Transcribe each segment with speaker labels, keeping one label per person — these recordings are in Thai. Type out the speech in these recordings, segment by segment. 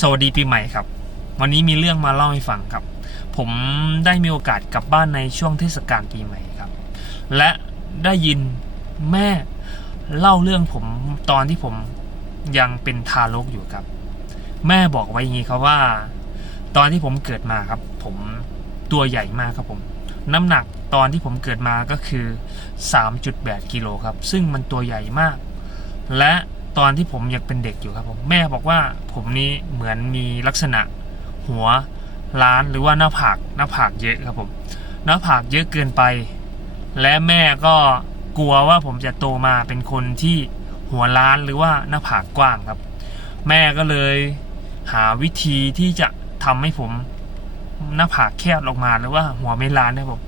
Speaker 1: สวัสดีปีใหม่ครับ วันนี้มีเรื่องมาเล่าให้ฟังครับ ผมได้มีโอกาสกลับบ้านในช่วงเทศกาลปีใหม่ครับ และได้ยินแม่เล่าเรื่องผมตอนที่ผมยังเป็นทารกอยู่ครับ แม่บอกไว้อย่างนี้ครับว่า ตอนที่ผมเกิดมาครับ ผมตัวใหญ่มากครับผม น้ำหนักตอนที่ผมเกิดมาก็คือ 3.8 กิโลครับ ซึ่งมันตัวใหญ่มาก และ ตอนที่ผมยังเป็นเด็กอยู่ครับผมแม่บอกว่าผมนี้เหมือนมีลักษณะหัวล้านหรือว่าหน้าผากหน้าผากเยอะครับผมหน้าผากเยอะเกินไป และแม่ก็กลัวว่าผมจะโตมาเป็นคนที่หัวล้านหรือว่าหน้าผากกว้างครับ แม่ก็เลยหาวิธีที่จะทำให้ผมหน้าผากแคบลงมาหรือว่าหัวไม่ล้านนะครับผม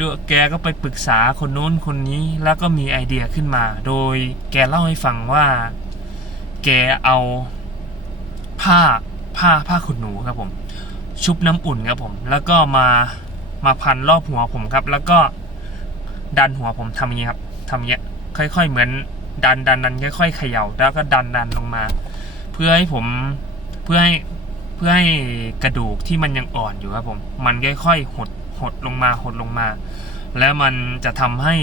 Speaker 1: ด้วยแกก็ไปปรึกษาคนโน้นคนนี้แล้วก็มีไอเดียขึ้นมา โดยแกเล่าให้ฟังว่า แกเอาผ้าผ้าผ้าขนหนูครับผม ชุบน้ำอุ่นครับผม แล้วก็มามาพันรอบหัวผมครับ แล้วก็ดันหัวผมทำอย่างนี้ครับทำอย่างเงี้ค่อย ๆ เหมือนดันดันดันค่อยๆเขย่า แล้วก็ดันดันลงมา เพื่อให้ผมเพื่อให้เพื่อให้กระดูกที่มันยังอ่อนอยู่ครับผม มันค่อยๆหด หดลงมาหดลงมา แล้วมันจะทำให้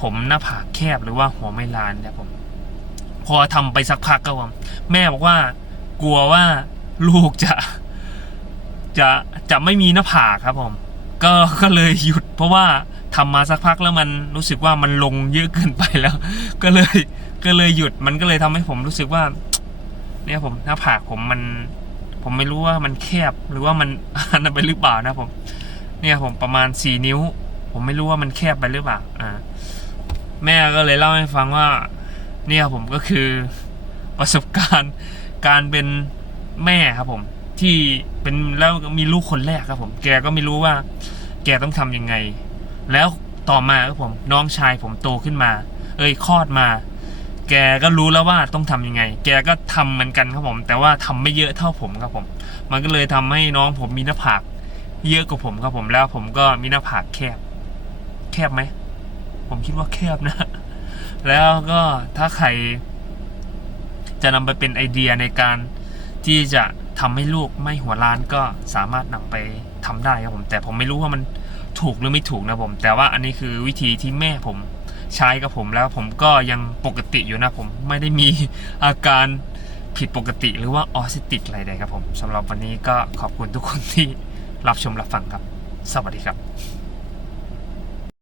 Speaker 1: ผมหน้าผากแคบหรือว่าหัวไม่ลานเนี่ยผม พอทำไปสักพักก็ผมแม่บอกว่า กลัวว่าลูกจะ จะจะไม่มีหน้าผากครับผม ก็ก็เลยหยุด เพราะว่าทำมาสักพักแล้วมันรู้สึกว่ามันลงเยอะเกินไปแล้ว ก็เลย ก็เลยหยุดมันก็เลยทำให้ผมรู้สึกว่า เนี่ยผมหน้าผากผมมัน ผมไม่รู้ว่ามันแคบหรือว่ามันอันนั้นไปหรือเปล่านะผม เนี่ยผมประมาณสี่นิ้ว ผมไม่รู้ว่ามันแคบไปหรือเปล่าอ่า แม่ก็เลยเล่าให้ฟังว่า เนี่ยผมก็คือประสบการณ์การเป็นแม่ครับผม ที่เป็นแล้วมีลูกคนแรกครับผม แกก็ไม่รู้ว่า แกต้องทำยังไง แล้วต่อมาครับผมน้องชายผมโตขึ้นมา เอ้ยคลอดมา แกก็รู้แล้วว่าต้องทำยังไง แกก็ทำเหมือนกันครับผม แต่ว่าทำไม่เยอะเท่าผมครับผม มันก็เลยทำให้น้องผมมีหน้าผาก เยอะกว่าผมครับผมแล้วผมก็มีหน้าผากแคบ แคบไหม ผมคิดว่าแคบนะ แล้วก็ถ้าใคร จะนำไปเป็นไอเดียในการที่จะทำให้ลูกไม่หัวล้านก็สามารถนำไปทำได้ครับผม แต่ผมไม่รู้ว่ามันถูกหรือไม่ถูกนะผม แต่ว่าอันนี้คือวิธีที่แม่ผมใช้กับผมแล้วผมก็ยังปกติอยู่นะผมไม่ได้มีอาการผิดปกติหรือว่าออสติกอะไรใดครับผมสำหรับวันนี้ก็ขอบคุณทุกคนที่ รับชมรับฟังครับ สวัสดีครับ